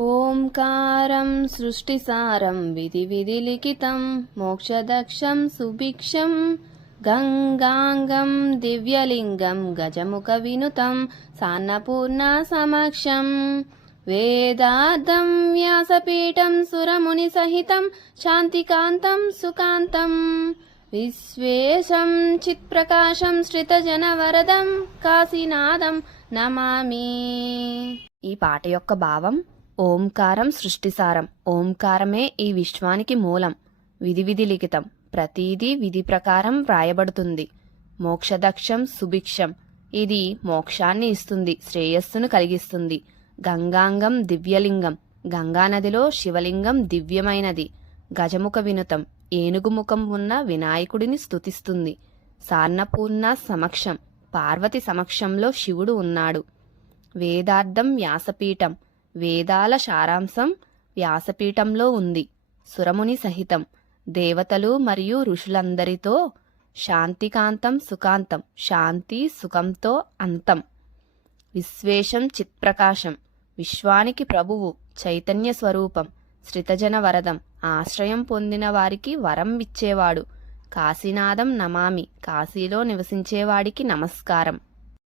ఓంకారం సృష్టిసారం విధి విధి లిఖితం మోక్షదక్షం సుభిక్షం గంగాంగం దివ్యలింగం గజముఖ వినుతం సాన్నపూర్ణ సమక్షం. వేదార్థం వ్యాసపీఠం సురముని సహితం శాంతికాంతం సుకాంతం. విశ్వేశం చిత్ప్రకాశం శ్రితజనవరదం కాశీనాథం నమామి. ఈ పాట యొక్క భావం? ఓంకారం సృష్టిసారం. ఓంకారమే ఈ విశ్వానికి మూలం. విధి విధి లిఖితం. ప్రతీదీ విధి ప్రకారం వ్రాయబడుతుంది. మోక్షదక్షం సుభిక్షం. ఇది మోక్షాన్ని ఇస్తుంది శ్రేయస్సును కలిగిస్తుంది. గంగాంగం దివ్యలింగం. గంగానదిలో శివలింగం దివ్యమైనది. గజముఖ వినుతం. ఏనుగు ముఖం ఉన్న వినాయకుడిని స్తుతిస్తుంది. సార్ణపూర్ణ సమక్షం. పార్వతి సమక్షంలో శివుడు ఉన్నాడు. వేదార్థం వ్యాసపీఠం. వేదాల సారాంశం వ్యాసపీఠంలో ఉంది. సురముని సహితం దేవతలు మరియు ఋషులందరితో శాంతికాంతం సుఖాంతం శాంతి సుఖంతో అంతం. విశ్వేశం చిత్ప్రకాశం విశ్వానికి ప్రభువు చైతన్య స్వరూపం శ్రితజన వరదం ఆశ్రయం పొందిన వారికి వరం ఇచ్చేవాడు. కాశీనాథం నమామి కాశీలో నివసించేవాడికి నమస్కారం.